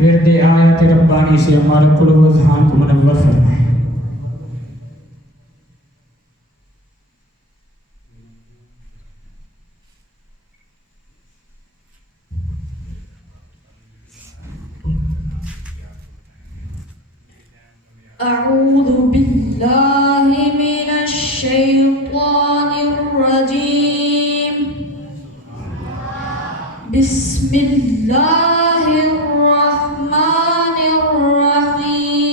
ورد آیات ربانی سے ہمارے قلوب و ذہان کو منور فرمائے. أعوذ بالله من الشيطان الرجيم. بسم الله الرحمن الرحيم.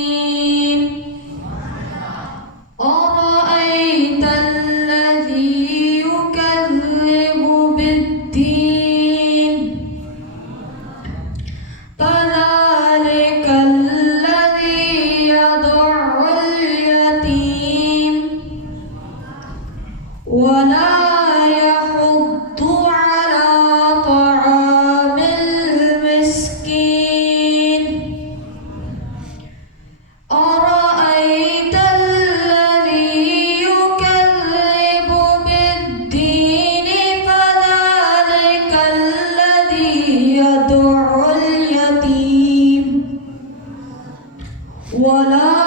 أرأيت الذي يكذب بالدين فذلك الذي يدع اليتيم ولا يحض على طعام المسكين. أرأيت الذي يكذب بالدين فذلك الذي يدع اليتيم ولا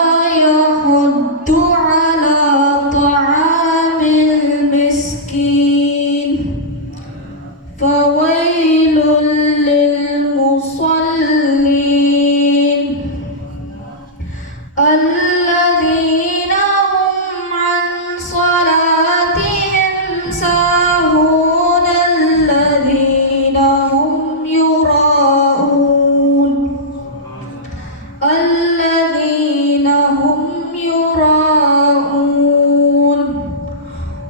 يحض على طعام المسكين. فويل للمصلين الذين هم عن صلاتهم ساهون الذين هم يراءون الذين هم يراءون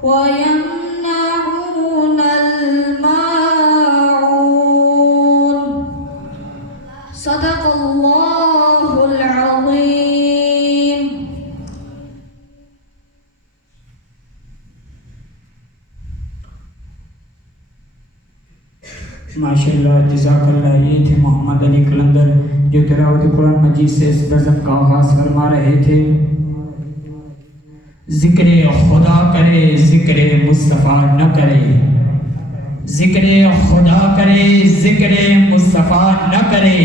ويمنعون الماعون. صدق الله العظيم. ماشاءاللہ جزاک اللہ. یہ تھے محمد علی قلندر جو تلاوت قرآن مجید سے اس بزم کا آغاز فرما رہے تھے. ذکر خدا کرے ذکر مصطفیٰ نہ کرے، ذکر خدا کرے ذکر مصطفیٰ نہ کرے.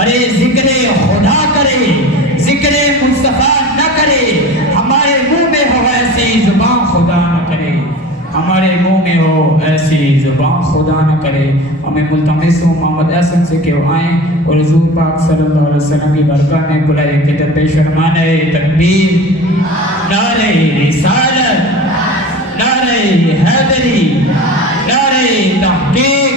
ارے ذکر خدا کرے ذکر مصطفیٰ نہ کرے. ہمارے منہ میں ہو ایسی زبان خدا نہ کرے، ہمارے منہ میں ہو ایسی زبان خدا نہ کرے. ہمیں ملتمس ہوں محمد احسن سے کہ وہ آئیں اور حضور پاک صلی اللہ علیہ وسلم کی برکت میں بلائے کہ درپیش فرمانے تکبیر، نعرہ رسالت، نعرہ حیدری، نعرہ تحقیق.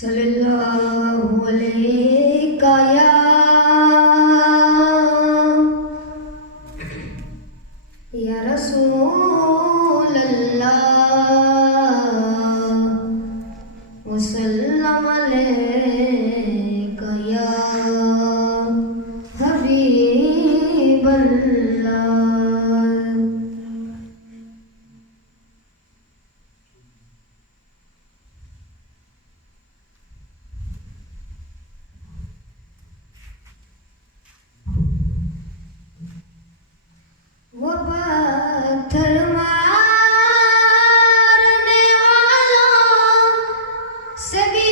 صلی اللہ علیہ یا رسول اللہ وسلم علیک یا حبیب اللہ. وہ پتھر مارنے والوں سے بھی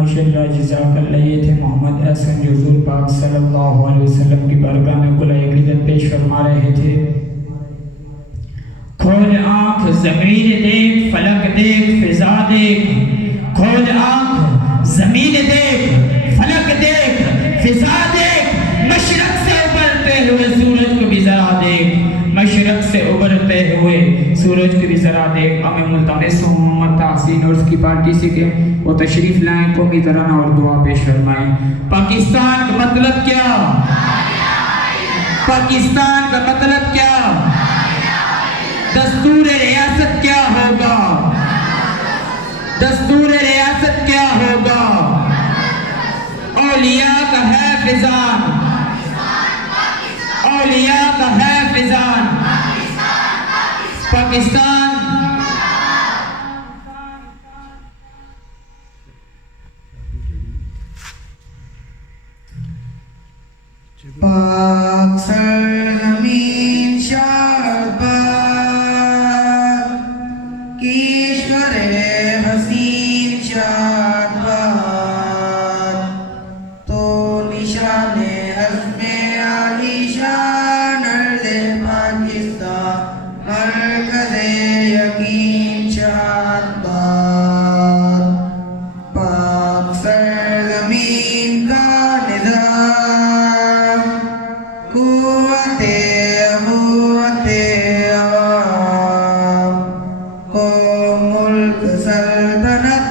ماشاءاللہ جزاک اللہ. یہ تھے محمد احسن جو حضور پاک صلی اللہ علیہ وسلم کی بارگاہ میں قلعہ عقیدت پیش فرما رہے تھے. کھول آنکھ زمین دیکھ، فلک دیکھ، فضا دیکھ. کھول آنکھ زمین دیکھ، فلک دیکھ، فضا دیکھ. مشرق سے ابھرتے ہوئے سورج کو بھی ذرا دیکھ. مشرق سے ابھرتے ہوئے سورج کو بھی ذرا دیکھ. میں ملتمس ہوں محمد تحسین اور اس کی پارٹی سے کہ وہ تشریف لائیں، قومی ترانہ اور دعا پیش فرمائیں. پاکستان کا مطلب کیا؟ پاکستان کا مطلب کیا؟ دستور ریاست کیا ہوگا؟ دستور ریاست کیا ہوگا؟ اولیاء کا ہے فضان، اولیاء کا ہے فضان. پاکستان پاک سرزمین شہباز کشور حسین شادباد تو نشان عزم عالی شان ارض پاکستان مرکز یقین شادباد. پاک سرزمین کا نظام قوت عوام کو ملک سلطنت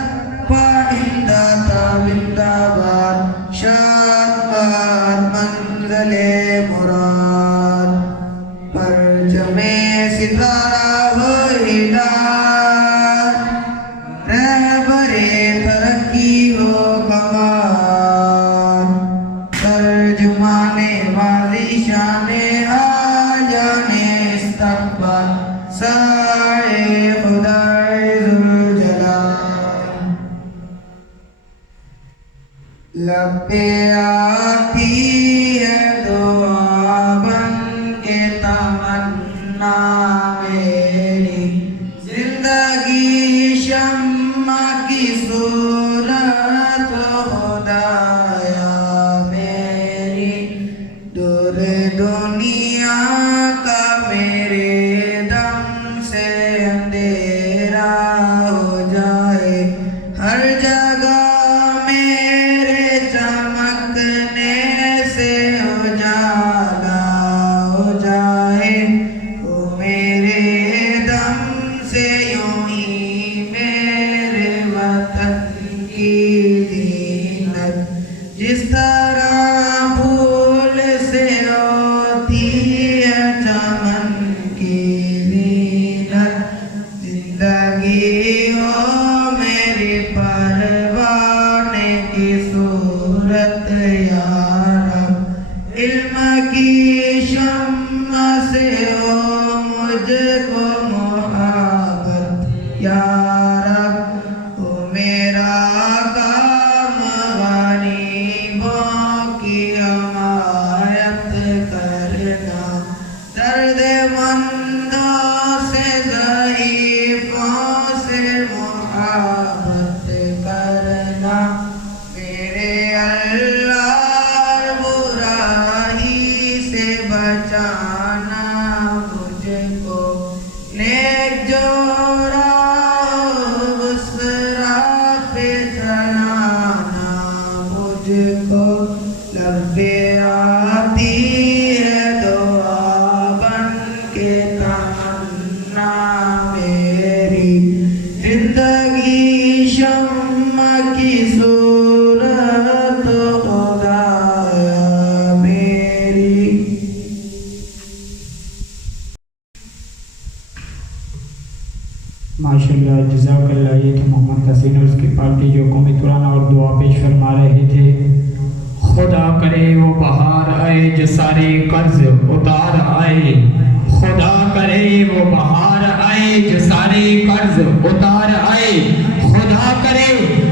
پائندہ تابندہ باد شادباد منزل مراد. پرچم ستارہ ہو ہدایت رہبر ترقی ہو کمال. ترجمان ماضی شان آجان استقبال سائے خدائے ذوالجلال. لب پہ آتی ہے دعا بن کے تمنا میری. زندگی شمع کی صورت خدایا میری. دور دنیا کا میرے دم سے اندھیرا ہو جائے. ہر جگہ میرے چمکنے سے اجالا ہو جائے. وہ میرے دم سے یوں ہی میرے وطن کی زینت جس طرح پھول سے ہوتی ہے چمن کی زینت. زندگی ہو میری پروانے کی صورت یا رب. علم کی شمع سے ہو مجھ کو محبت یا رب. وہ میرا کام غریبوں کی حمایت کرنا. درد مندوں سے ضعیفوں سے محبت کرنا. میرے اللہ برائی سے بچانا مجھ کو. نیک جوڑا اس راہ پہ چلانا مجھ کو. لب پہ آتی ہے دعا بن کے تمنا میری. زندگی شمع کی صورت خدایا میری. ماشاءاللہ جزاک اللہ. یہ تھے محمد حسین اور اس کی پارٹی جو قومی ترانہ اور دعا پیش فرما رہے تھے. خدا کرے وہ بہار آئے جو سارے قرض اتار آئے. خدا کرے وہ بہار آئے جو سارے قرض اتار آئے. خدا کرے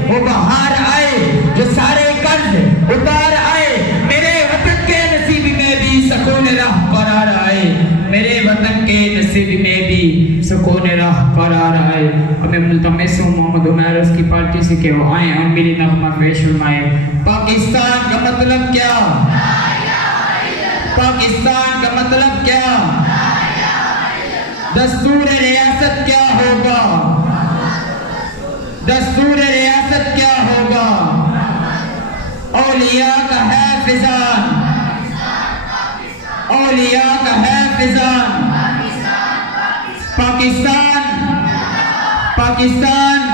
وہ بہار آئے جو سارے قرض اتار آئے. میرے وطن کے نصیب میں بھی سکون رہ قرار آئے، میرے وطن کے نصیب میں بھی سکون راہ قرار آئے۔ اور میں ملتمس ہوں محمد عمیر اس کی پارٹی سے کہ وہ آئیں اور میری نغمہ پیش فرمائیں۔ پاکستان کا مطلب کیا؟ پاکستان کا مطلب کیا؟ دستور ریاست کیا ہوگا؟ دستور ریاست کیا ہوگا؟ اولیاء کا ہے فضان، اولیاء کا ہے فضان۔ پاکستان، پاکستان۔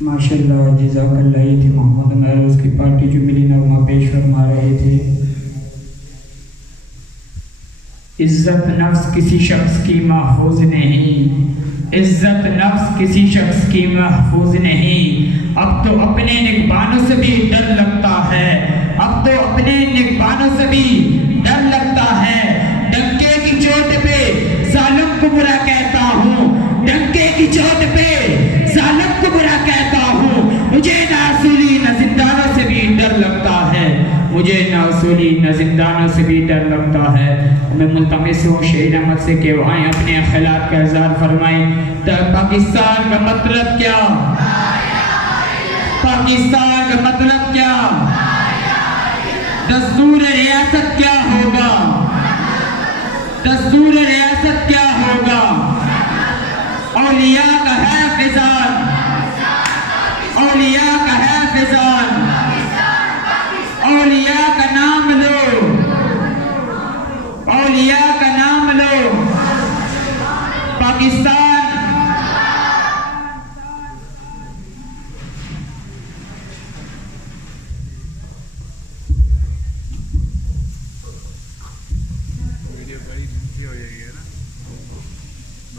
ماشاءاللہ، جزاک اللہ۔ یہ تھے محمد عمیر اس کی پارٹی جو ملی نغمہ پیش فرما رہے تھے۔ عزت نفس کسی شخص کی محفوظ نہیں، عزت نفس کسی شخص کی محفوظ نہیں۔ اب تو اپنے نگبانوں سے بھی ڈر لگتا ہے، اب تو اپنے نگبانوں سے بھی ڈر لگتا ہے۔ ڈنکے کی چوٹ پہ ظالم کو برا کہتا ہوں، ڈنکے کی چوٹ پہ ظالم کو برا کہتا ہوں۔ مجھے نہ اصولی نہ زندانوں سے بھی ڈر لگتا ہے، مجھے نہ اصولی نہ زندانوں سے بھی ڈر لگتا ہے۔ میں ملتمس ہوں شہید احمد سے کہ وہ آئیں اپنے خیالات کا اظہار فرمائیں۔ پاکستان کا مطلب کیا؟ پاکستان کا مطلب کیا؟ دستور ریاست کیا ہوگا؟ دستور ریاست کیا ہوگا؟ اولیاء کا ہے فضان، اولیاء کا ہے فضان، اولیاء کا نام لو، اولیاء کا نام لو۔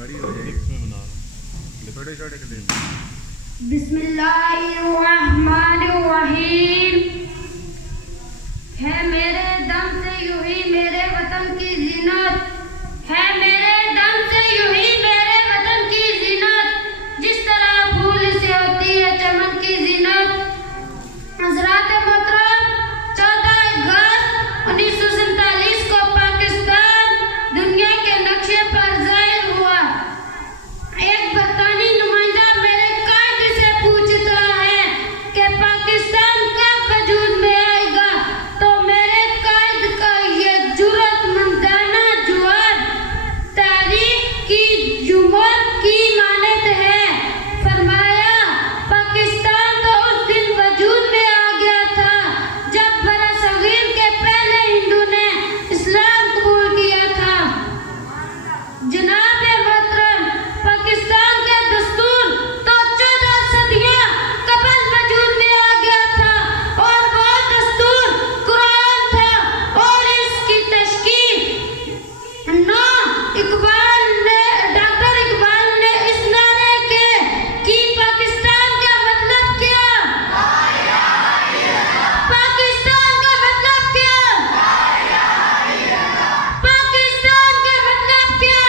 بھاری ہو جائے میں بنا رہا ہوں. چھوٹے چھوٹے کلے. بسم اللہ الرحمن الرحیم. ہے میرے دم سے یوں ہی میرے وطن کی زینت، ہے میرے دم سے یوں ہی میرے وطن کی زینت، جس طرح پھول سے ہوتی ہے چمن کی زینت. حضرات محترم، 14 اگست 1947 کو پاکستان دنیا کے نقشے پر ظاہر ہوا. ایک برطانوی نمائندہ میرے قائد سے پوچھتا ہے کہ پاکستان کب وجود میں آئے گا، تو میرے قائد کا یہ جرأت مندانہ جواب تاریخ کی جمعرات کی مانند ہے. فرمایا پاکستان تو اس دن وجود میں آ گیا تھا جب برصغیر کے پہلے ہندو نے اسلام قبول کیا تھا. جناب محترم، پاکستان کا دستور تو 14 صدیاں قبل وجود میں آ گیا تھا، اور وہ دستور قرآن تھا، اور اس کی تشکیل ڈاکٹر اقبال نے اس نعرے کے کہ پاکستان کا مطلب کیا، پاکستان کا مطلب کیا، پاکستان کا مطلب کیا،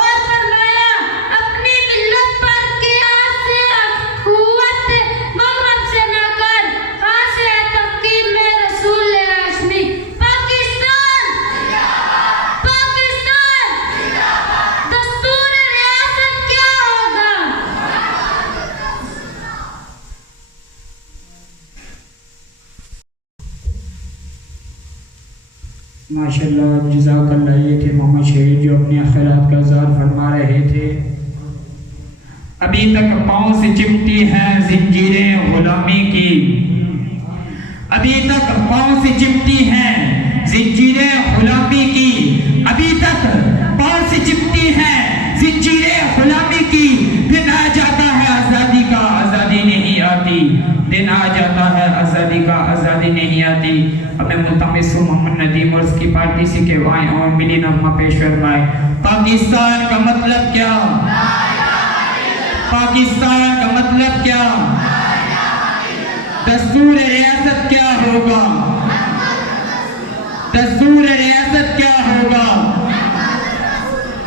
اور فرمایا اپنی ملت پر قیاس سے اخوت مغرب سے نہ کر، خاص ہے تفکیر میں رسول ہاشمی. پاکستان، پاکستان، دستور ریاست کیا ہوگا؟ ماشاءاللہ، جزاک اللہ. یہ تھے محمد شہید جو اپنے خیالات کا اظہار فرما رہے تھے. ابھی تک پاؤں سے چپٹی ہیں زنجیریں غلامی کی، ابھی تک پاؤں سے چپٹی ہیں زنجیریں غلامی کی، ابھی تک پاؤں سے چپٹی ہیں زنجیریں غلامی کی. دن آ جاتا ہے آزادی کا، آزادی نہیں آتی. دن آ جاتا ہے آزادی کا، آزادی نہیں آتی. ہمیں ملتمس محمد ندیم اور اس کی پارٹی سے کہوائیں اور ملی نغمہ پیش فرمائے. پاکستان کا مطلب کیا؟ پاکستان کا مطلب کیا؟ دستور ریاست کیا ہوگا؟ دستور ریاست کیا ہوگا؟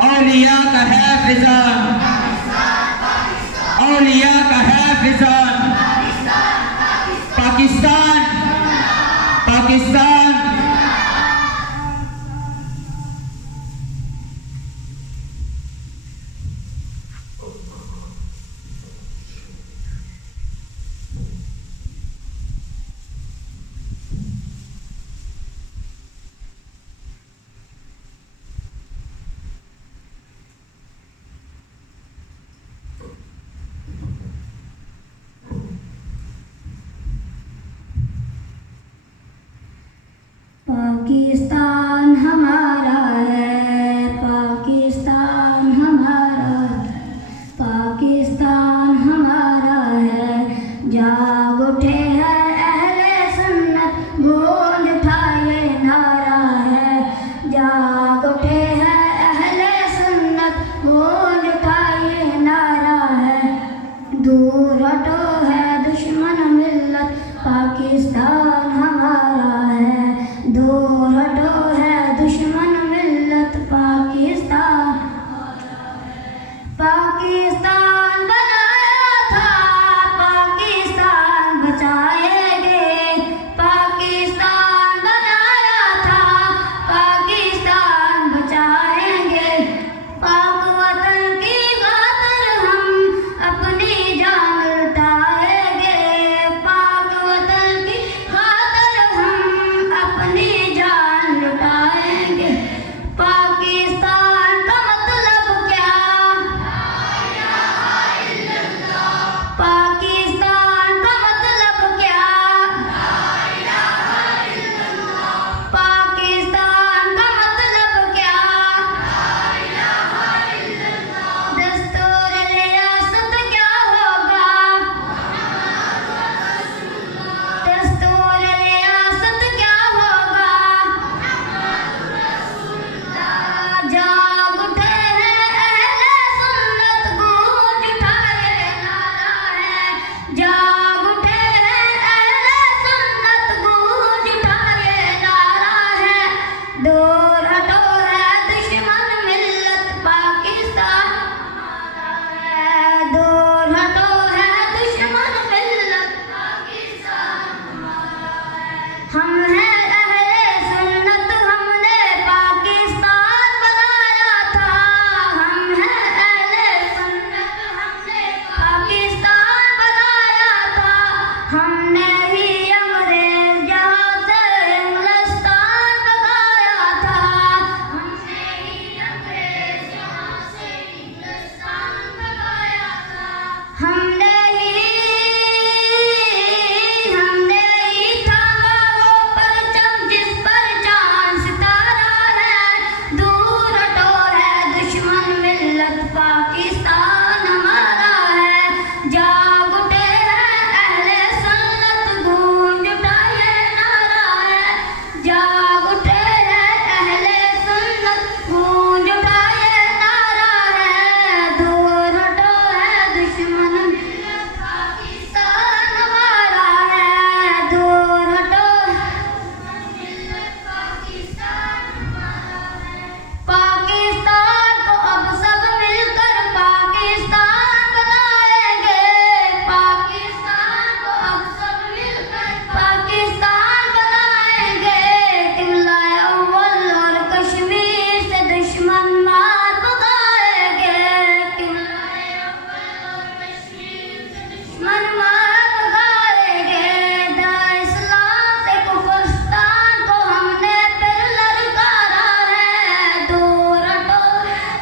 اولیاء کا حافظان، اولیاء کا حافظان. پاکستان، پاکستان.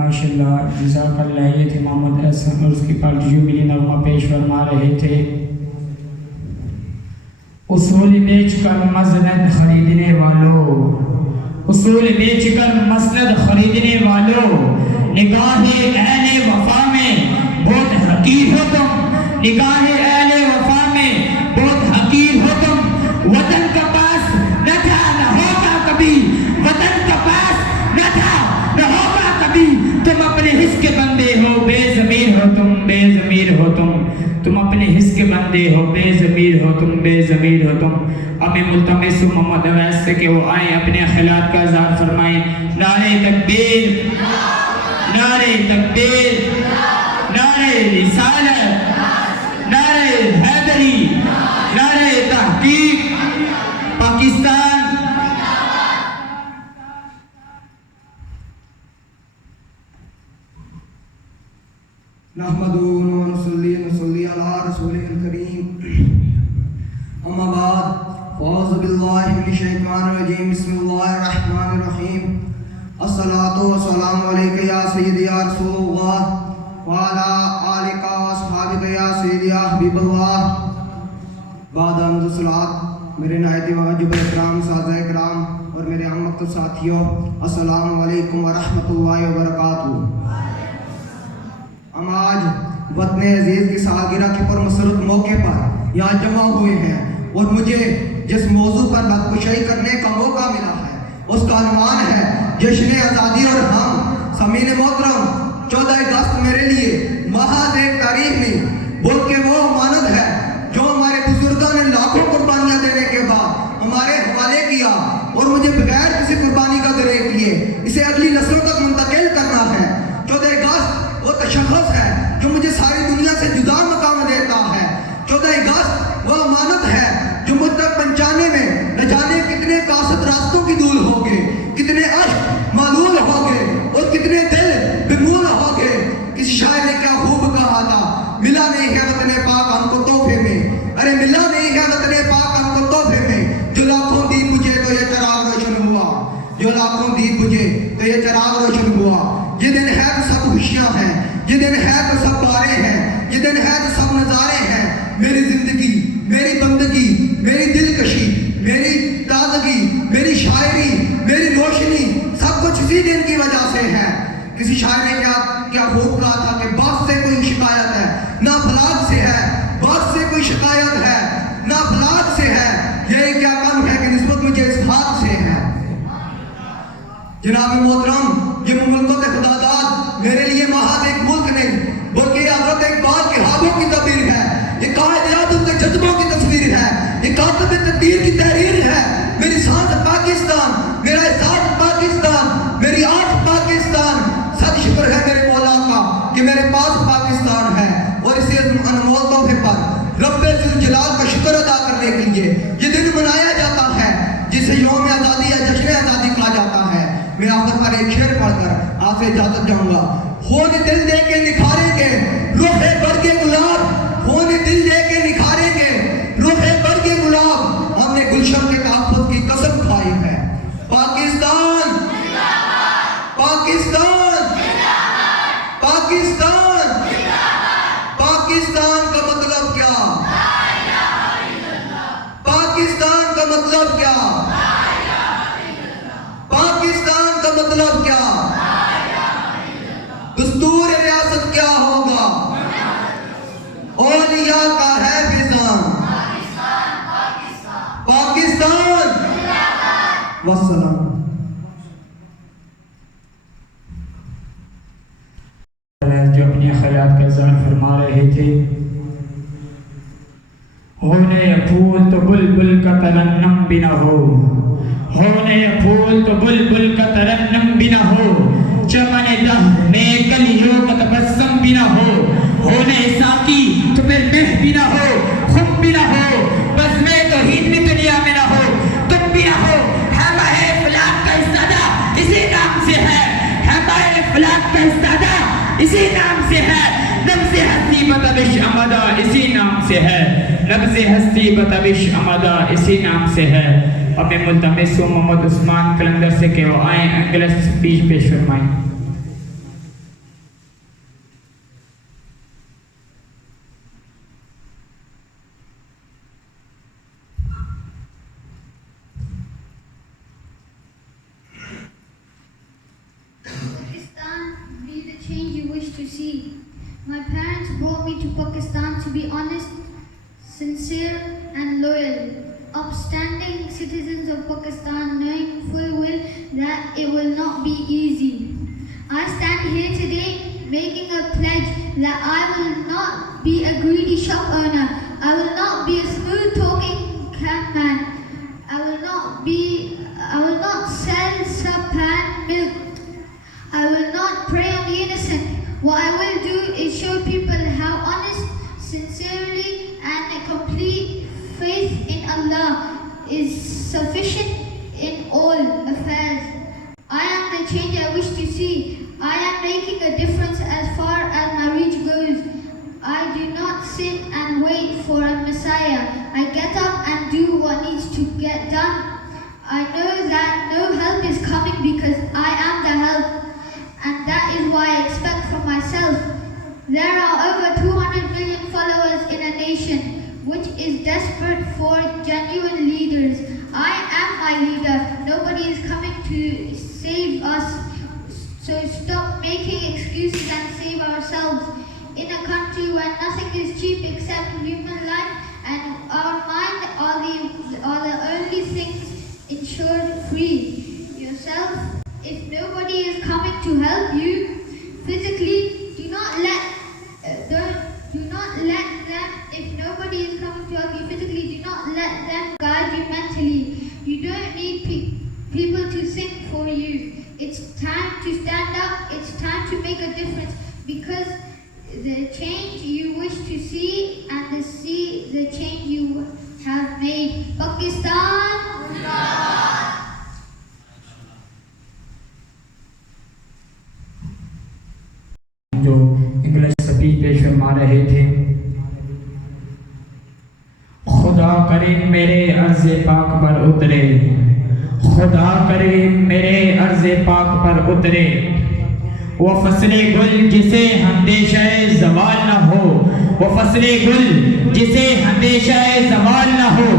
ماشاءاللہ جزاک اللہ. یہ تھے محمد احسن اور اس کی پارٹی جو ملی نغمہ پیش فرما رہے تھے. اصول بیچ کر مسند خریدنے والوں، اصول بیچ کر مسند خریدنے والوں، نگاہ اہل وفا میں بہت حقیر ہو تم، نگاہ اہل وفا میں بہت حقیر ہو تم. وطن کا پاس نہ تھا نہ ہوگا کبھی، وطن کا پاس نہ تھا نہ ہوگا کبھی. تم اپنے حس کے بندے ہو، بے ضمیر ہو تم، بے ضمیر ہو تم اپنے حس کے بندے ہو، بے ضمیر ہو تم، بے ضمیر ہو تم. ہمیں ملتمس محمد اویس سے کہ وہ آئیں اپنے خیالات کا اظہار فرمائیں. نعرہ تکبیر، نعرہ تکبیر، نعرہ رسالت، نعرہ حیدری، نعرہ تحقیق. پاکستان نحمدہ ونصلی علی رسولہ الکریم. اما بعد فاعوذ باللہ من الشیطان الرجیم. بسم اللہ الرحمن الرحیم. الصلاۃ والسلام علیک یا سیدی یا رسول اللہ وعلی آلک واصحابک یا سیدی یا حبیب اللہ. بعد حمد و صلوات میرے نہایت واجب احترام ساتھیو کرام اور میرے ہم مکتب ساتھیوں، السلام علیکم ورحمۃ اللہ وبرکاتہ. ہم آج وطن عزیز کی سالگرہ کے پرمسرت موقع پر یہاں جمع ہوئے ہیں اور مجھے جس موضوع پر بات کرنے کا موقع ملا ہے اس کا عنوان ہے جشن آزادی. اور ہم سامعین محترم 14 اگست میرے لیے محض ایک تاریخ نہیں بلکہ وہ امانت ہے جو ہمارے بزرگوں نے لاکھوں قربانیاں دینے کے بعد ہمارے حوالے کیا اور مجھے بغیر کسی قربانی کا درے کیے اسے اگلی نسلوں تک منتقل کرنا ہے. 14 اگست وہ تشخص ہے جو مجھے ساری دنیا سے جدا مقام دیتا ہے. 14 اگست وہ امانت ہے جو مجھ تک پہنچانے میں نہ جانے کتنے کاسد راستوں کی دھول ہو گئے، کتنے اشک معلول ہو گئے اور کتنے دل بمول ہو گئے. کسی شاعر نے کیا خوب کہا تھا، ملا نہیں ہے وطن پاک ہم کو تحفے میں. ارے ملا نہیں ہے وطن پاک ہم کو تحفے میں. جو لاکھوں دید بجھے تو یہ چراغ روشن ہوا، جو لاکھوں دید بجھے تو یہ چراغ روشن ہوا. یہ دن ہے تو سب خوشیاں ہیں، یہ دن ہے تو سب بارے ہیں، یہ دن ہے تو سب نظارے ہیں. میری زندگی، میری بندگی، میری دلکشی، میری تازگی، میری شاعری، میری روشنی سب کچھ اسی دن کی وجہ سے ہے. کسی شاعر نے کیا خوب کہا تھا کہ بخت سے کوئی شکایت ہے نہ فلاح سے ہے، بخت سے کوئی شکایت ہے نہ فلاح سے ہے. یہ کیا کم ہے کہ نسبت مجھے اس ہاتھ سے ہے. جناب محترم، یہ مملکت خدا داد میرے لیے محض ایک ملک نہیں بلکہ یہ حضرت اقبال کے خوابوں کی تعبیر ہے، یہ قائد اعظم کے جذبوں کی تصویر ہے، یہ کاتب تقدیر کی تحریر ہے. میری سانس پاکستان، میرا احساس پاکستان، میری آنکھ پاکستان. سد شکر ہے میرے مولا کا کہ میرے پاس پاکستان ہے اور اسے انمول تحفے پر رب ذوالجلال کا شکر ادا کرنے کے لیے یہ دن منایا جاتا ہے جسے یوم آزادی یا جشن آزادی کہا جاتا ہے. میں آخر پر ایک شعر پڑھ کر آپ سے اجازت جاؤں گا. خون دل دے کے نکھاریں گے رخ برگ گلاب، خون دل دے کے نکھاریں گے رخ برگ گلاب. ہم نے گلشن کے تحفظ کی قسم کھائی ہے. پاکستان، پاکستان، پاکستان. پاکستان کا مطلب کیا؟ پاکستان کا مطلب کیا؟ پاکستان کا مطلب کیا؟ دستور ریاست کیا ہوگا؟ اولیاء کا ہے فیضان. پاکستان. والسلام. جو اپنے خیالات کا اظہار فرما رہے تھے. ہونے پھول تو بلبل کا ترنم بھی نہ ہو، ہونے پھول تو بلبل کا ترنم بھی نہ ہو، چمن دہر میں کلیوں کا تبسم بھی نہ ہو، ہونے ساقی تو پھر مہ بھی نہ ہو، خم بھی نہ ہو، بس میں تو ہید بھی دنیا میں نہ ہو، تم بھی نہ ہو. ہمارے فلاح کا استادہ اسی نام سے ہے، ہمارے فلاح کا استادہ اسی نام سے ہے. نبض ہستی بتبش امدہ اسی نام سے ہے، نبض ہستی بتبش امدہ اسی نام سے ہے. اپنے ملتمس محمد عثمان کلندر سے کہ وہ آئیں انگلش سپیچ پیش فرمائیں. wish to see. My parents brought me to Pakistan to be honest, sincere and loyal, upstanding citizens of Pakistan, knowing full well that it will not be easy. I stand here today making a pledge that I will not be a greedy shop owner. I will not be a smooth talking campman. I will not sell sub-pan milk. I will not prey on the innocent. What I will do is show people how honest, sincerely and a complete faith in Allah is sufficient in all affairs. I am the change I wish to see. I am making a difference as far as my reach goes. I do not sit and wait for a Messiah. I get up and do what needs to get done. I know that no help is coming because I am the help, and that is what I expect from myself. There are over 200 million followers in a nation which is desperate for genuine leaders. I am my leader. Nobody is coming to save us. So stop making excuses and save ourselves. In a country where nothing is cheap except human life and our mind are the only things insured free. Yourself, if nobody is coming to help you physically, do not let them. If nobody is coming to help you physically, do not let them guide you mentally. You don't need people to think for you. It's time to stand up. It's time to make a difference, because the change you wish to see and the change you have made. Pakistan. جو English speech پیش فرما رہے تھے، خدا کریم میرے عرض پاک پر اترے، خدا کریم میرے عرض پاک پر اترے، وہ فصل گل جسے ہمیشہ زوال نہ ہو، وہ فصل گل جسے ہمیشہ زوال نہ ہو،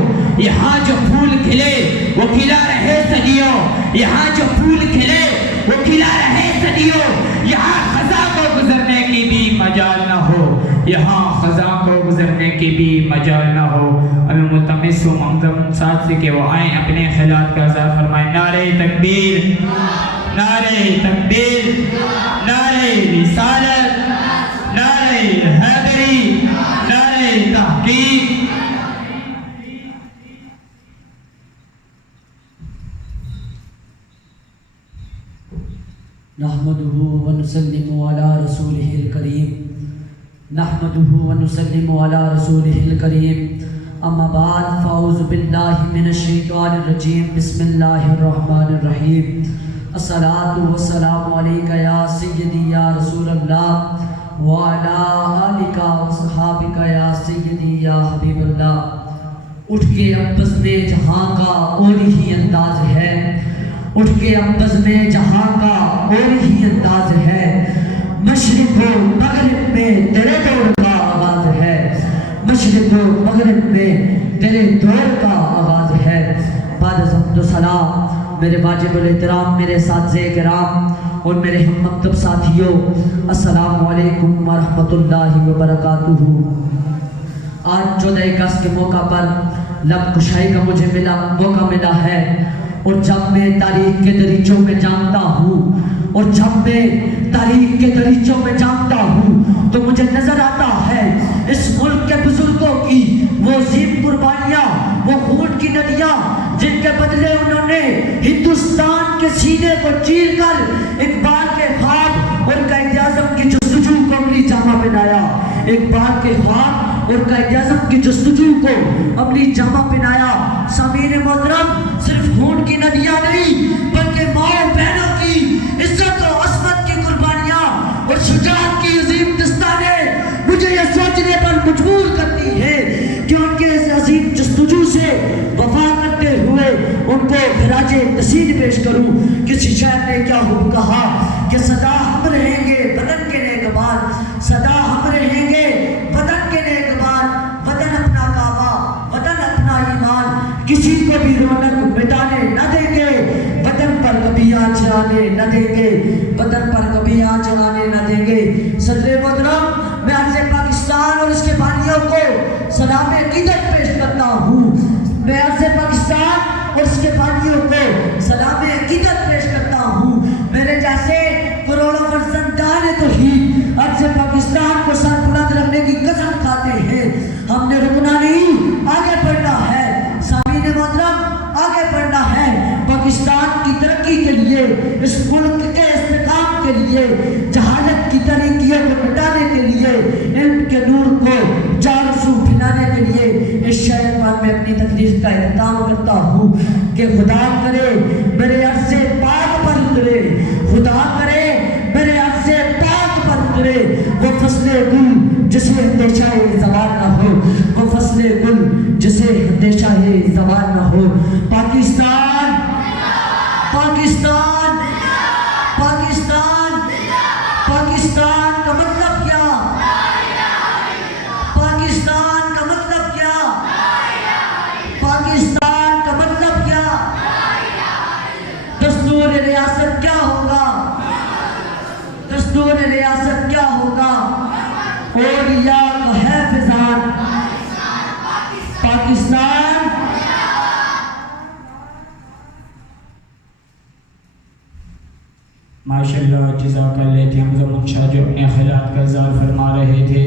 یہاں جو پھول کھلے وہ کھلا رہے صدیوں، یہاں جو پھول کھلے وہ کھلا رہے صدیوں، یہاں خزاں کو گزرنے کی بھی مجال نہ ہو، یہاں خزاں کو گزرنے کی بھی مجال نہ ہو۔ ہمیں ملتمس و معظم ساتھ سے کہ وہ آئیں اپنے خیالات کا اظہار فرمائیں۔ نعرہ تکبیر، نعرہ تکبیر، نعرہ رسالت، نعرہ حیدری، نعرہ تحقیق۔ نحمده ونسلم على رسوله الكريم، نحمده ونسلم على رسوله الكريم، اما بعد فاعوذ باللہ من الشیطان الرجیم، بسم اللہ الرحمن الرحیم۔ الصلاة والسلام علیک یا سیدی یا رسول اللہ، وعلی آلک وصحابک یا سیدی یا حبیب اللہ۔ اٹھ کے اب بزم جہاں کا اور ہی انداز ہے، اٹھ کے اب بزم جہاں کا اور ہی انداز ہے، مشرق و مغرب میں تیرے دور کا آغاز ہے، مشرق و مغرب میں تیرے دور کا آغاز ہے۔ بعد از حمد و ثنا میرے واجب الاحترام، میرے اساتذہ کرام اور میرے ہم مکتب ساتھیوں، السلام علیکم ورحمۃ اللہ وبرکاتہ۔ آج 14 اگست کے موقع پر لب کشائی کا مجھے موقع ملا ہے، اور جب میں تاریخ کے دریچوں میں جانتا ہوں، اور جب میں تاریخ کے دریچوں میں جانتا ہوں تو مجھے نظر آتا ہے اس ملک کے بزرگوں کی وہ عظیم قربانیاں، وہ خون کی ندیاں، جن کے بدلے انہوں نے ہندوستان کے سینے کو چیر کر اقبال کے خواب اور قائد اعظم کی جستجو کو عملی جامہ پہنایا، اقبال کے خواب اور قائد اعظم کی جستجو کو عملی جامہ پہنایا۔ سامعین محترم، صرف خون کی ندیاں نہیں بلکہ ماؤں بہنوں کی عزت و عصمت کی قربانیاں اور شجاعت کی عظیم دستانیں مجھے یہ سوچنے پر مجبور کرتی ہے کہ ان کے اس عظیم جستجو سے وفا کرتے ہوئے ان کو خراج تحسین پیش کروں۔ کسی شاعر نے کیا خوب کہا کہ سدا ہم رہیں گے وطن کے نیکبان، سدا ہم رہیں گے وطن کے نیکبان، وطن اپنا کعبہ، وطن اپنا ایمان، کسی کو بھی رونق مٹانے نہ دیں گے، وطن پر کبھی آنچ آنے نہ دیں گے، وطن پر کبھی آنچ آنے نہ دیں گے۔ سلام عقیدت پیش کرتا ہوں. میں عرض پاکستان اور اس کے بانیوں کو سلام عقیدت پیش کرتا ہوں. میرے جیسے کروڑوں فرزندان توحید عرض پاکستان کو سر بلند رکھنے کی قسم کھاتے ہیں. ہم نے رکنا نہیں، آگے بڑھنا ہے. سامعین محترم، آگے بڑھنا ہے. پاکستان کی ترقی کے لیے، اس ملک کے استحکام کے لیے، جہالت کی تاریکیوں کو مٹانے کے لیے، علم کے نور کو چار سو پھیلانے کے لیے اس شعر پاک میں اپنی تقریر کا اختتام کرتا ہوں کہ خدا کرے میرے عرض پاک پر اترے، خدا کرے میرے عرض پاک پر اترے وہ فصل گل جسے اندیشہ زوال نہ ہو، وہ فصل گل جسے اندیشہ زوال نہ ہو. پاکستان پاکستان پاکستان پاکستان کا مطلب کیا؟ پاکستان کا مطلب کیا؟ پاکستان کا مطلب کیا؟ دستور ریاست کیا ہوگا؟ دستور ریاست کیا ہوگا؟ اولیاء کا ہے فضان پاکستان. ماشاءاللہ جزاک اللہ تھے حمزہ منشا جو اپنے خیالات کا اظہار فرما رہے تھے.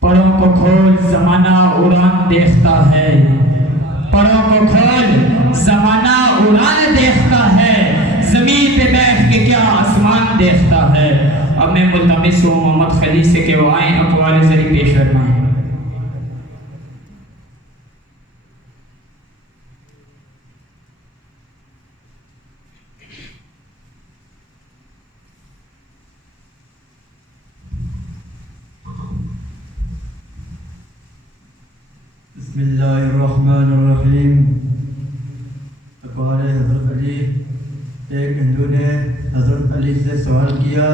پروں کو کھول زمانہ اڑان دیکھتا ہے، پروں کو کھول زمانہ اڑان دیکھتا ہے، زمین پہ بیٹھ کے کیا آسمان دیکھتا ہے. اب میں ملتمس ہوں محمد خلیل سے کہ وہ آئیں اقوال ذریع پیش فرمائیں. بسم اللہ الرحمن الرحیم. اقوال حضرت علی. ایک ہندو نے حضرت علی سے سوال کیا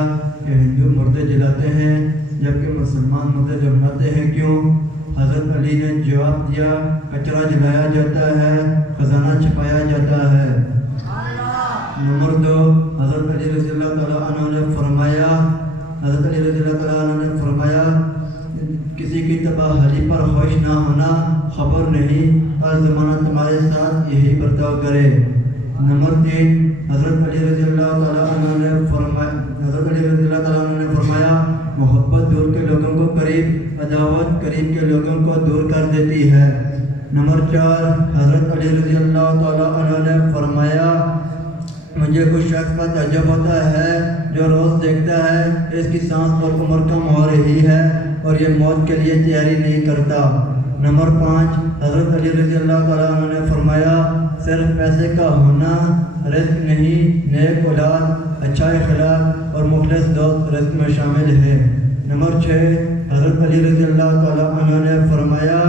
کہ ہندو مردے جلاتے ہیں جبکہ مسلمان مردے جلاتے ہیں کیوں؟ حضرت علی نے جواب دیا کچرا جلایا جاتا ہے، خزانہ چھپایا جاتا ہے. نمبر 2، حضرت علی رضی اللہ تعالیٰ عنہ نے فرمایا، حضرت علی رضی اللہ تعالیٰ عنہ نے فرمایا کسی کی تباہی پر خوش نہ ہونا خبر نہیں، ہر زمانہ تمہارے ساتھ یہی برتاؤ کرے. نمبر 3، حضرت علی رضی اللہ تعالیٰ عنہ نے فرمایا محبت دور کے لوگوں کو قریب، عداوت قریب کے لوگوں کو دور کر دیتی ہے. نمبر 4، حضرت علی رضی اللہ تعالیٰ عنہ نے فرمایا مجھے کچھ شخص کا تعجب ہوتا ہے جو روز دیکھتا ہے اس کی سانس اور عمر کم ہو رہی ہے اور یہ موت کے لیے تیاری نہیں کرتا. نمبر 5، حضرت علی رضی اللہ تعالیٰ عنہ نے فرمایا صرف پیسے کا ہونا رزق نہیں، نیک اولاد، اچھا اخلاق اور مخلص دوست رزق میں شامل ہے. نمبر 6، حضرت علی رضی اللہ تعالیٰ عنہ نے فرمایا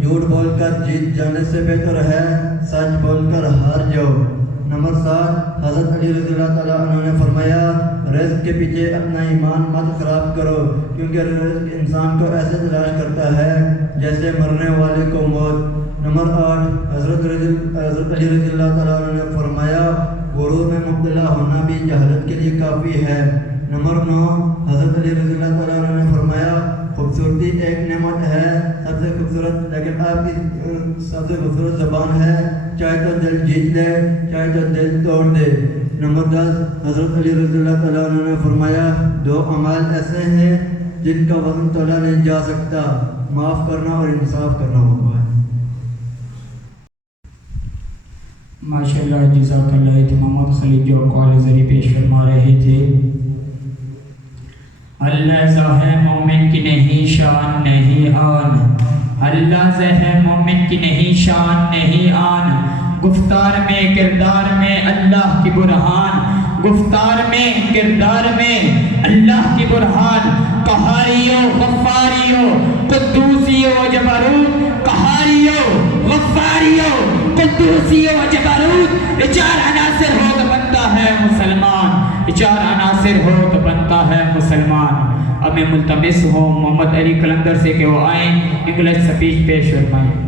جھوٹ بول کر جیت جانے سے بہتر ہے سچ بول کر ہار جاؤ. نمبر 7، حضرت علی رضی اللہ تعالیٰ عنہ نے فرمایا رزق کے پیچھے اپنا ایمان مت خراب کرو کیونکہ رزق انسان کو ایسے تلاش کرتا ہے جیسے مرنے والے کو موت. نمبر 8، حضرت علی رضی اللہ تعالیٰ عنہ نے فرمایا غرور میں مبتلا ہونا بھی جہالت کے لیے کافی ہے. نمبر 9، حضرت علی رضی اللہ تعالیٰ عنہ نے فرمایا خوبصورتی ایک نعمت ہے سب سے خوبصورت، لیکن آپ کی سب سے خوبصورت زبان ہے، چاہے تو دل جیت لے چاہے تو دل توڑ دے. نمبر 10، حضرت علی رضی اللہ تعالیٰ عنہ نے فرمایا 2 اعمال ایسے ہیں جن کا وزن تولا نہیں جا سکتا، معاف کرنا اور انصاف کرنا ہوگا. ماشاءاللہ جزاک اللہ تھے محمد خلیل جو اقوال ذریع پیش فرما رہے تھے. اللہ ذا مومن کی نہیں شان نہیں آن، اللہ ذا مومن کی نہیں شان نہیں آن، گفتار میں کردار میں اللہ کی برہان، گفتار میں کردار میں اللہ کی برہان. قہاریو غفاریو قدوسیو جبروت، قہاریو غفاریو قدوسیو جبروت، یہ 4 عناصر ہو تو بنتا ہے مسلمان، یہ 4 عناصر ہو تو بنتا ہے مسلمان. اب میں ملتمس ہوں محمد علی کلندر سے کہ وہ آئیں انگلش سپیچ پیش فرمائیں.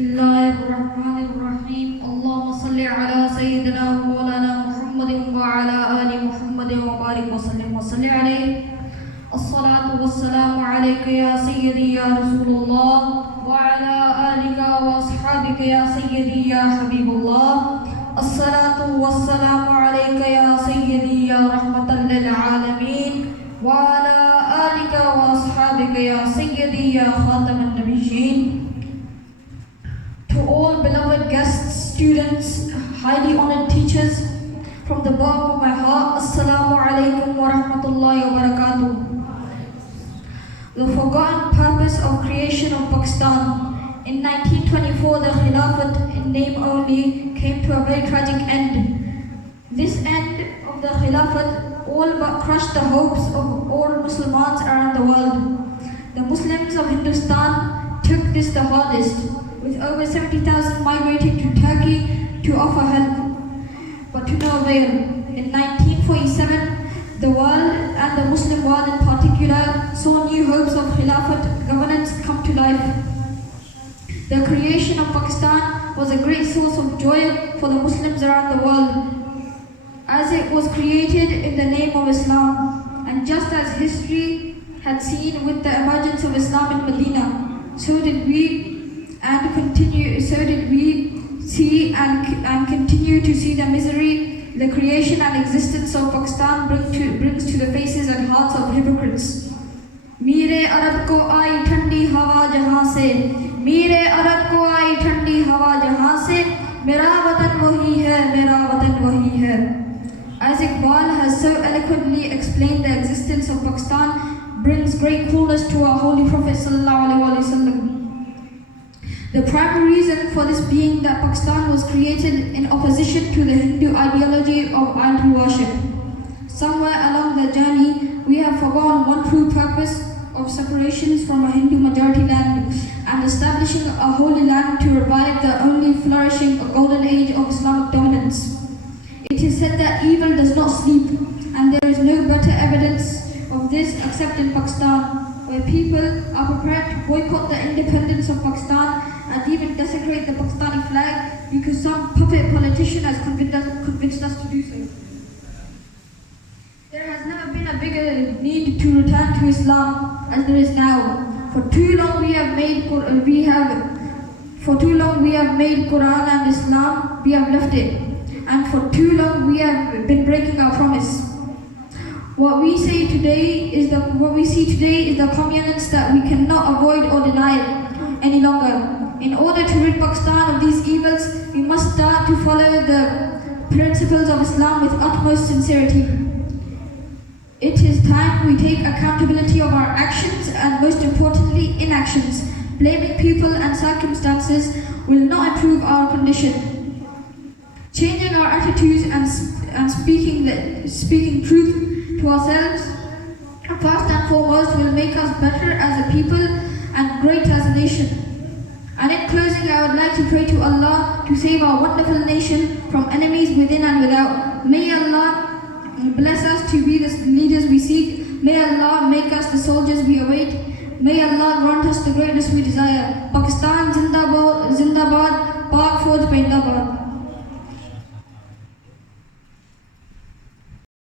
الله الرحمن الرحيم اللهم صل على سيدنا مولانا محمد وعلى آل محمد وبارك وسلم وصل عليه الصلاة والسلام عليك يا سيدي يا رسول الله وعلى آلك وأصحابك يا سيدي يا حبيب الله الصلاة والسلام عليك يا سيدي يا رحمة للعالمين وعلى آلك وأصحابك يا سيدي يا خاتم النبيين. To all beloved guests, students, highly honored teachers, from the bottom of my heart, Assalamu alaikum wa rahmatullahi wa barakatuh. The forgotten purpose of creation of Pakistan. In 1924, the Khilafat, in name only, came to a very tragic end. This end of the Khilafat all but crushed the hopes of all Muslims around the world. The Muslims of Hindustan took this the hardest, with over 70,000 migrating to Turkey to offer help, but to no avail. In 1947, the world, and the Muslim world in particular, saw new hopes of Khilafat governance come to life. The creation of Pakistan was a great source of joy for the Muslims around the world, as it was created in the name of Islam, and just as history had seen with the emergence of Islam in Medina, so did we see and continue to see the misery the creation and existence of Pakistan brings to the faces and hearts of hypocrites. Mere Arab ko aayi thandi hawa jahan se, mere Arab ko aayi thandi hawa jahan se, mera watan wahi hai, mera watan wahi hai. As Iqbal has so eloquently explained, the existence of Pakistan brings great coolness to our Holy Prophet sallallahu alaihi wasallam. The primary reason for this being that Pakistan was created in opposition to the Hindu ideology of idol worship. Somewhere along the journey, we have forgotten one true purpose of separations from a Hindu majority land and establishing a holy land to revive the only flourishing golden age of Islamic dominance. It is said that evil does not sleep, and there is no better evidence of this except in Pakistan, where people are prepared to boycott the independence of Pakistan and even desecrate the Pakistani flag because some puppet politician has convinced us to do so. There has never been a bigger need to return to Islam as there is now. For too long we have made Quran and Islam, we have left it, and for too long we have been breaking our promise. What we see today is the communists that we cannot avoid or deny any longer. In order to rid Pakistan of these evils, we must start to follow the principles of Islam with utmost sincerity. It is time we take accountability of our actions and most importantly inactions. Blaming people and circumstances will not improve our condition. Changing our attitudes and speaking truth to ourselves first and foremost will make us better as a people and great as a nation. And in closing, I would like to pray to Allah to save our wonderful nation from enemies within and without. May Allah bless us to be the leaders we seek. May Allah make us the soldiers we await. May Allah grant us the greatness we desire. Pakistan Zindabad, Zindabad, Pak Fauj Zindabad.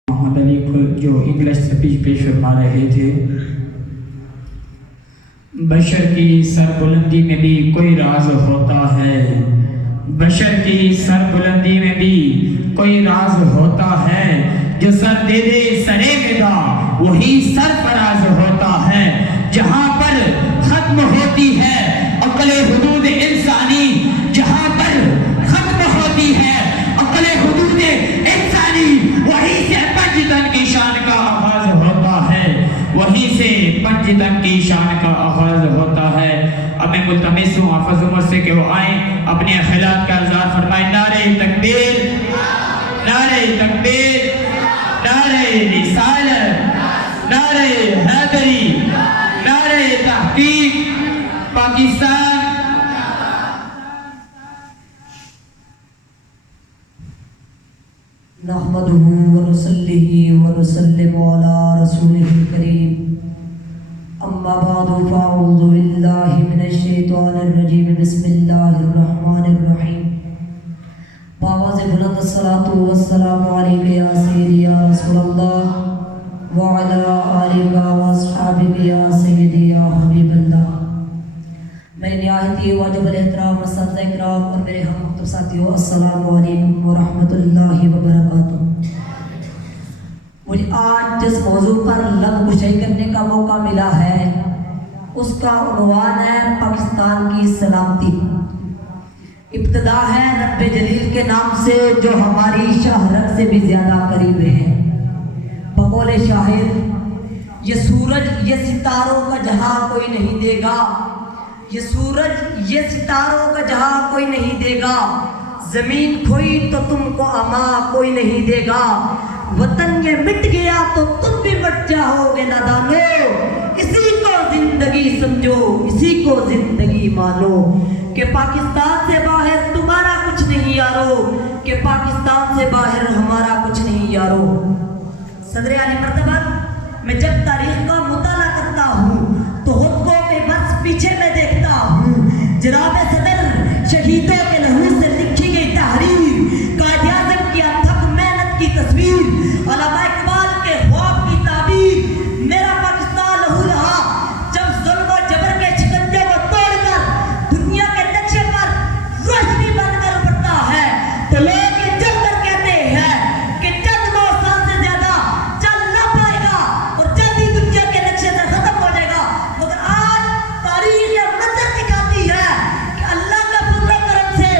محمد علی جو English speech پیش فرما رہے تھے، بشر کی سر بلندی میں بھی کوئی راز ہوتا ہے، بشر کی سر بلندی میں بھی کوئی راز ہوتا ہے، جو سر دے دے سرے مدا وہی سرفراز ہوتا ہے، جہاں پر ختم ہوتی ہے عقل حدود انسانی، جہاں پر ختم ہوتی ہے عقل حدود انسانی، وہیں سے پنجتن کی شان کا آغاز ہوتا ہے، وہیں سے پنجتن کی شان کا آغاز ہوتا ہے۔ اب میں ملتمس ہوں حافظ عمر سے کہ وہ آئیں اپنے خیالات کا اظہار فرمائیں۔ نعرہ تکبیر، نعرہ تکبیر، نعرہ رسالت، نعرہ حیدری، نعرہ تحقیق، پاکستان۔ نحمده ونصلي ونسلم على رسوله الكريم، أما أما بعد فأعوذ بالله من الشيطان الرجيم بسم الله الرحمن الرحيم بآواز بلند الصلاة والسلام عليك يا سيدي يا رسول الله وعلى آلك وأصحابك يا سيدي يا حبيب الله. میرے نہایت واجب الاحترام اساتذہ اکرام اور میرے ہم مکتب ساتھیوں، السلام علیکم ورحمۃ اللہ وبرکاتہ. مجھے آج جس موضوع پر لب کشائی کرنے کا موقع ملا ہے اس کا عنوان ہے پاکستان کی سلامتی. ابتدا ہے رب جلیل کے نام سے جو ہماری شہرت سے بھی زیادہ قریب ہے. بقول شاعر یہ سورج یہ ستاروں کا جہاں کوئی نہیں دے گا، یہ سورج یہ ستاروں کا جہاں کوئی نہیں دے گا، زمین کھوئی تو تم کو اما کوئی نہیں دے گا، وطن یہ مٹ گیا تو تم بھی مٹ جاؤ گے نادانو، اسی کو زندگی سمجھو اسی کو زندگی مانو، کہ پاکستان سے باہر تمہارا کچھ نہیں یارو، کہ پاکستان سے باہر ہمارا کچھ نہیں یارو. صدر علی مرتبہ میں جب تاریخ کا مطالعہ کرتا ہوں تو خود کو بے بس پیچھے میں دیکھتا ہوں. جناب صدر شہیدوں کے لہو سے لکھی گئی تحریر، قائد اعظم کی انتھک محنت کی تصویر، علامہ اقبال کے خواب کی تعبیر، میرا پاکستان لہو رہا جب ظلم و جبر کے شکنجے کو توڑ کر دنیا کے نقشے پر روشنی بن کر ابھرتا ہے تو لوگ یہ جل کر کہتے ہیں کہ چند 9 سال سے زیادہ چل نہ پائے گا اور جلد ہی دنیا کے نقشے سے ختم ہو جائے گا. مگر آج تاریخ یہ منظر دکھاتی ہے کہ اللہ کا فضل و کرم سے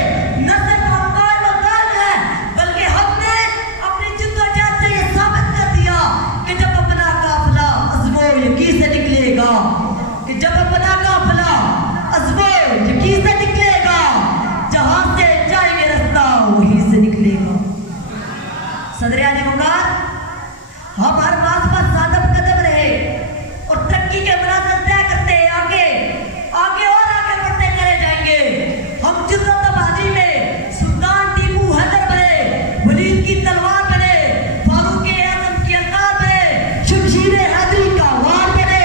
نہ صرف ہم قائم و دائم ہیں بلکہ ہم نے اپنی جد و جہد سے یہ ثابت کر دیا کہ جب اپنا قافلہ عزم و یقین سے نکلے گا، کہ جب اپنا قافلہ عزم و یقین سے نکلے گا، جہاں سے جائیں گے رستہ وہیں سے نکلے گا. صدر اعلی وقار ہم ہر باز پر صادق قدم رہے اور ترقی کے مناظر طے کرتے آگے آگے اور آگے بڑھتے چلے جائیں گے. ہم جرأت و بہادری میں سلطان ٹیپو حیدر بنے، ولید کی تلوار بنے، فاروق اعظم کی القاب بنے، شمشیر حیدری کا وار بنے.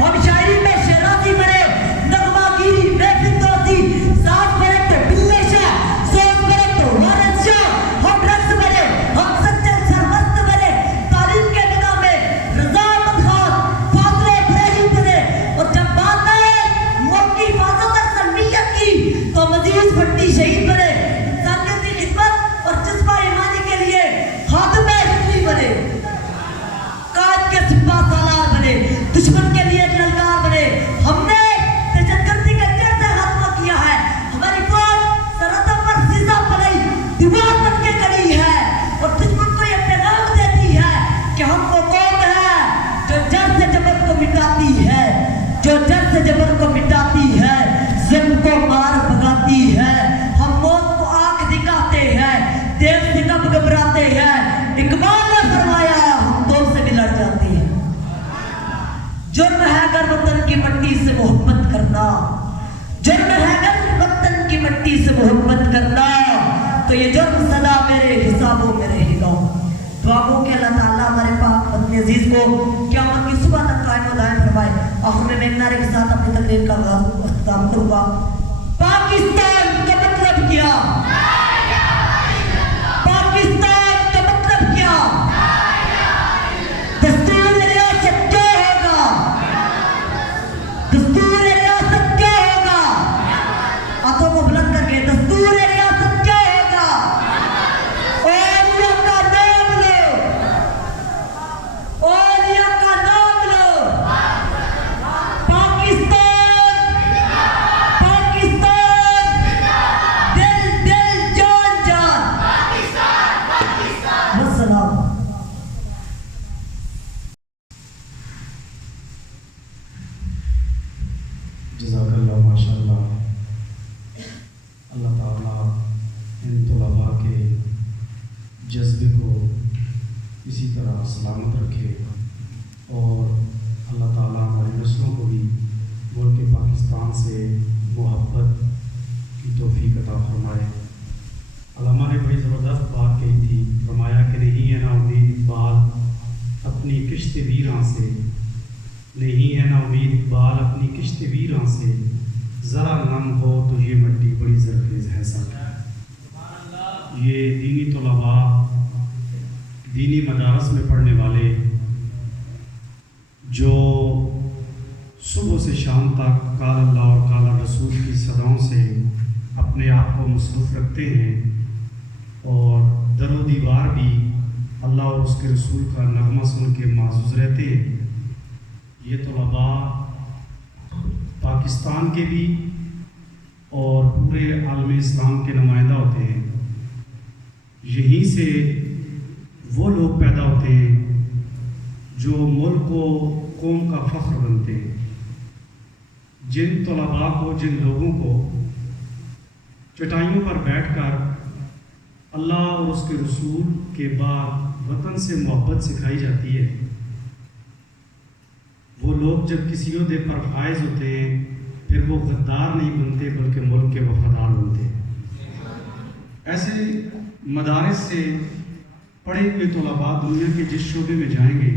ہم شاعری میں شیرازی بنے، نغمہ گیری میں فردوسی، ساز بنے تو بلے شاہ، سوز بنے تو وارث شاہ. ہم رقص بنے، ہم سچے سرمست بنے، تعلیم کے نگاہ میں رضا احمد خان، فاضل ابراہیم بنے. اور جب بات آئے ملک کی حفاظت اور سلمیت کی تو مزید بھٹی شہید بنے، انسانیت کی خدمت اور جذبہ ایمانی کے لیے خادم ہندی بنے، قائد کے سپاہ سالار بنے، دشمن کے لیے للکار بنے. ہم نے دہشت گردی کا جڑ سے خاتمہ کیا ہے. ہماری فوج سرحدوں پر سیدھا پلائی دیوار بن کے کھڑی ہے اور دشمن کو یہ پیغام دیتی ہے کہ ہم وہ قوم ہے جو جڑ سے جبر کو مٹاتی ہے، جو جڑ سے جبر کو مٹاتی ہے، ظلم کو مار بھگاتی ہے. ہم موت کو آنکھ دکھاتے ہیں، دیر سے کب گھبراتے ہیں. اقبال نے فرمایا ہم دور سے بھی لڑ جاتے ہیں. جرم ہے اگر وطن کی مٹی سے محبت کرنا، جرم ہے اگر وطن کی مٹی سے محبت کرنا، تو یہ جرم سدا میرے حسابوں میں رہے گا. دعا ہو کہ اللہ تعالیٰ ہمارے پاک وطن عزیز کو قیامت کی صبح تک قائم و دائم فرمائے. آخر میں ایک نعرے کے ساتھ اپنی تقریر کا اختتام کروں گا. پاکستان کا مطلب کیا؟ پاکستان کا مطلب کیا؟ دستور ریاست کیا ہوگا؟ دستور ریاست کیا ہوگا؟ ہاتھوں کو بلند کر کے دستور ریاست کیا ہوگا؟ اولیاء کا نام لو، اولیاء کا نام لو. پاکستان، پاکستان، دل دل جان جان. والسلام. جزاک اللہ، ماشاء اللہ. اللہ تعالیٰ ان طلباء کے جذبے کو اسی طرح سلامت رکھے اور اللہ تعالیٰ ہماری نسلوں کو بھی ملک پاکستان سے محبت کی توفیق عطا فرمائے. علامہ نے بڑی زبردست بات کہی تھی، فرمایا کہ نہیں ہے نا امید اقبال اپنی کشت ویراں سے، نہیں ہے نا امید بال اپنی کشت ویراں سے، ذرا نم ہو تو یہ مٹی بڑی زرخیز ہے سب۔ یہ دینی طلباء، دینی مدارس میں پڑھنے والے جو صبح سے شام تک قال اللہ اور قال رسول کی صداؤں سے اپنے آپ کو مصروف رکھتے ہیں اور در و دیوار بھی اللہ اور اس کے رسول کا نغمہ سن کے معزز رہتے ہیں، یہ طلباء پاکستان کے بھی اور پورے عالم اسلام کے نمائندہ ہوتے ہیں۔ یہیں سے وہ لوگ پیدا ہوتے ہیں جو ملک و قوم کا فخر بنتے ہیں۔ جن طلباء کو، جن لوگوں کو چٹائیوں پر بیٹھ کر اللہ اور اس کے رسول کے بعد وطن سے محبت سکھائی جاتی ہے، وہ لوگ جب کسی عہدے پر فائز ہوتے ہیں پھر وہ غدار نہیں بنتے بلکہ ملک کے وفادار بنتے ہیں۔ ایسے مدارس سے پڑھے ہوئے طلباء دنیا کے جس شعبے میں جائیں گے،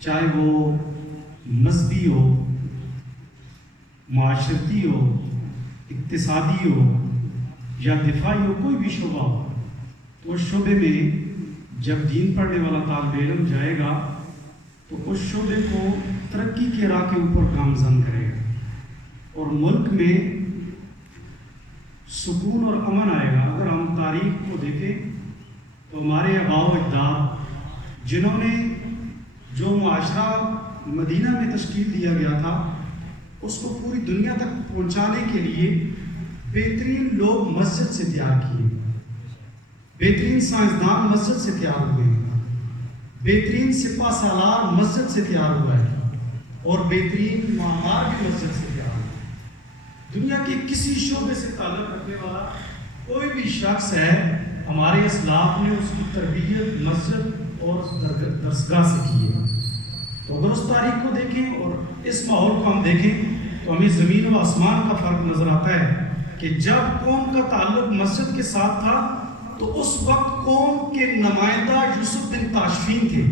چاہے وہ مذہبی ہو، معاشرتی ہو، اقتصادی ہو یا دفاعی ہو، کوئی بھی شعبہ ہو، تو اس شعبے میں جب دین پڑھنے والا طالب علم جائے گا تو اس شعبے کو ترقی کے راہ کے اوپر گامزن کرے گا اور ملک میں سکون اور امن آئے گا۔ اگر ہم تاریخ کو دیکھیں تو ہمارے آباء و اجداد جنہوں نے جو معاشرہ مدینہ میں تشکیل دیا گیا تھا اس کو پوری دنیا تک پہنچانے کے لیے بہترین لوگ مسجد سے تیار کیے، بہترین سائنسدان مسجد سے تیار ہوئے، بہترین سپہ سالار مسجد سے تیار ہوا ہے اور بہترین معمار بھی مسجد سے تیار ہوا ہے۔ دنیا کے کسی شعبے سے تعلق رکھنے والا کوئی بھی شخص ہے، ہمارے اسلاف نے اس کی تربیت مسجد اور درسگاہ سے کی ہے۔ تو اگر اس تاریخ کو دیکھیں اور اس ماحول کو ہم دیکھیں تو ہمیں زمین و آسمان کا فرق نظر آتا ہے کہ جب قوم کا تعلق مسجد کے ساتھ تھا تو اس وقت قوم کے نمائندہ یوسف بن تاشفین تھے،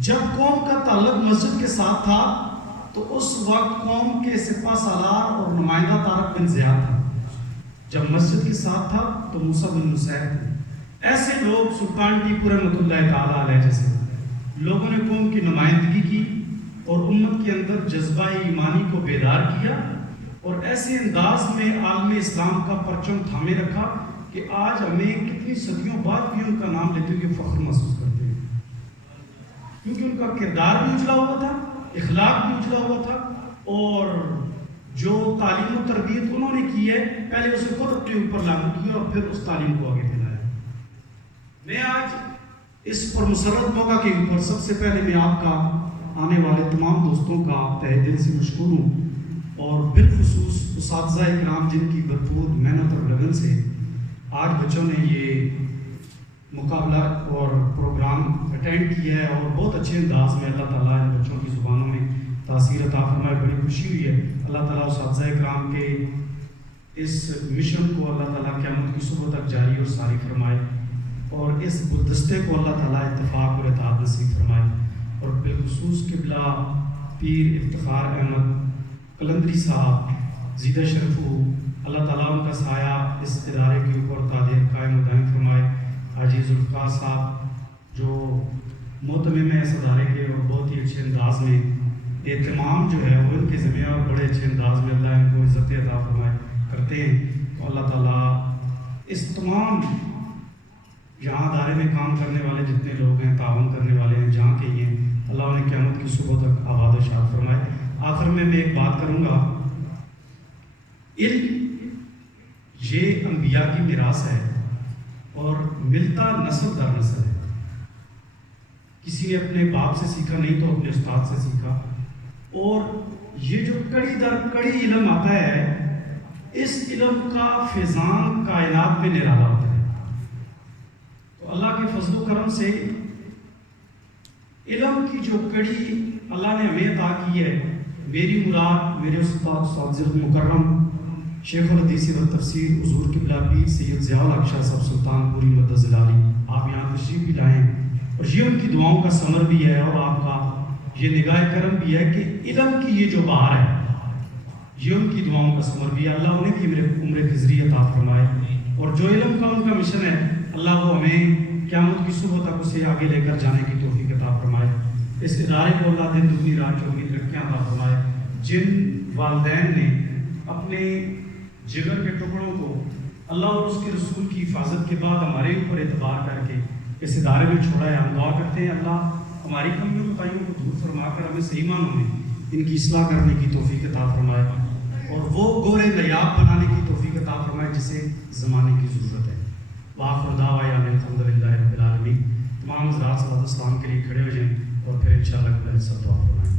جب قوم کا تعلق مسجد کے ساتھ تھا تو اس وقت قوم کے سپہ سالار اور نمائندہ طارق بن زیاد تھا، جب مسجد کے ساتھ تھا تو موسیٰ بن نصیر تھے۔ ایسے لوگ سلطان ٹیپو رحمۃ اللہ تعالیٰ علیہ جیسے لوگوں نے قوم کی نمائندگی کی اور امت کے اندر جذبہ ایمانی کو بیدار کیا اور ایسے انداز میں عالم اسلام کا پرچم تھامے رکھا کہ آج ہمیں کتنی صدیوں بعد بھی ان کا نام لیتے ہوئے فخر محسوس کرتے ہیں، کیونکہ ان کا کردار بھی اجلا ہوا تھا، اخلاق بھی اجلا ہوا تھا اور جو تعلیم و تربیت انہوں نے کی ہے پہلے اسے خود اپنے اوپر لاگو کیا اور پھر اس تعلیم کو آگے پھیلایا۔ میں آج اس پر مسرت موقع کے اوپر سب سے پہلے میں آپ کا، آنے والے تمام دوستوں کا تہہ دل سے مشکور ہوں اور بالخصوص اساتذہ اکرام جن کی بھرپور محنت اور لگن سے آج بچوں نے یہ مقابلہ اور پروگرام اٹینڈ کیا ہے اور بہت اچھے انداز میں اللہ تعالیٰ ان بچوں کی زبانوں میں تاثیر عطا فرمائے۔ بڑی خوشی ہوئی ہے، اللہ تعالیٰ اساتذہ اکرام کے اس مشن کو اللہ تعالیٰ قیامت کی صبح تک جاری اور ساری فرمائے اور اس گلدستے کو اللہ تعالیٰ اتفاق اور اتحاد نصیب فرمائے اور بالخصوص قبلہ پیر افتخار احمد قلندری صاحب زیدہ شرف ہو، اللہ تعالیٰ ان کا سایہ اس ادارے کے اوپر تادیر قائم و دائم فرمائے۔ حاجی ذوالفقار صاحب جو محتمم ہے اس ادارے کے اور بہت ہی اچھے انداز میں اہتمام جو ہے وہ ان کے ذمہ اور بڑے اچھے انداز میں اللہ ان کو عزت عطا فرمائے کرتے ہیں۔ تو اللہ تعالیٰ اس تمام یہاں ادارے میں کام کرنے والے جتنے لوگ ہیں، تعاون کرنے والے ہیں، جہاں کے ہیں، اللہ انہیں قیامت کی صبح تک آباد و شاد فرمائے۔ آخر میں ایک بات کروں گا، علم یہ انبیاء کی میراث ہے اور ملتا نسل در نسل ہے۔ کسی نے اپنے باپ سے سیکھا نہیں تو اپنے استاد سے سیکھا، اور یہ جو کڑی در کڑی علم آتا ہے اس علم کا فیضان کائنات میں نرالا ہوتا ہے۔ تو اللہ کے فضل و کرم سے علم کی جو کڑی اللہ نے ہمیں عطا کی ہے، میری مراد میرے استاد مکرم شیخ الحدیث و تفسیر حضور قبلہ پیر سید ضیاء الحق شاہ صاحب سلطان پوری مدد ذلالی، آپ یہاں تشریف بھی لائیں اور یہ ان کی دعاؤں کا ثمر بھی ہے اور آپ کا یہ نگاہ کرم بھی ہے کہ علم کی یہ جو بہار ہے یہ ان کی دعاؤں کا ثمر بھی ہے. اللہ انہیں بھی عمر خضری عطا فرمائے اور جو علم کا ان کا مشن ہے اللہ وہ ہمیں قیامت کی صبح تک اسے آگے لے کر جانے کی توفیق عطا فرمائے. اس ادارے کو اللہ دن دگنی رات چوگنی ترقیاں عطا فرمائے. جن والدین نے اپنے جگر کے ٹکڑوں کو اللہ اور اس کے رسول کی حفاظت کے بعد ہمارے اوپر اعتبار کر کے اس ادارے میں چھوڑا ہے, ہم دعا کرتے ہیں اللہ ہماری کمیوں کوتاہیوں کو دور فرما کر ہمیں صحیح معنوں میں ان کی اصلاح کرنے کی توفیق عطا فرمائے اور وہ گورے نیاب بنانے کی توفیق عطا فرمائے جسے زمانے کی ضرورت ہے. وآخر دعوانا الحمدللہ رب العالمین. تمام حضرات صلاۃ السلام کے لیے کھڑے ہو جائیں اور پھر انشاءاللہ سب دعا فرمائیں.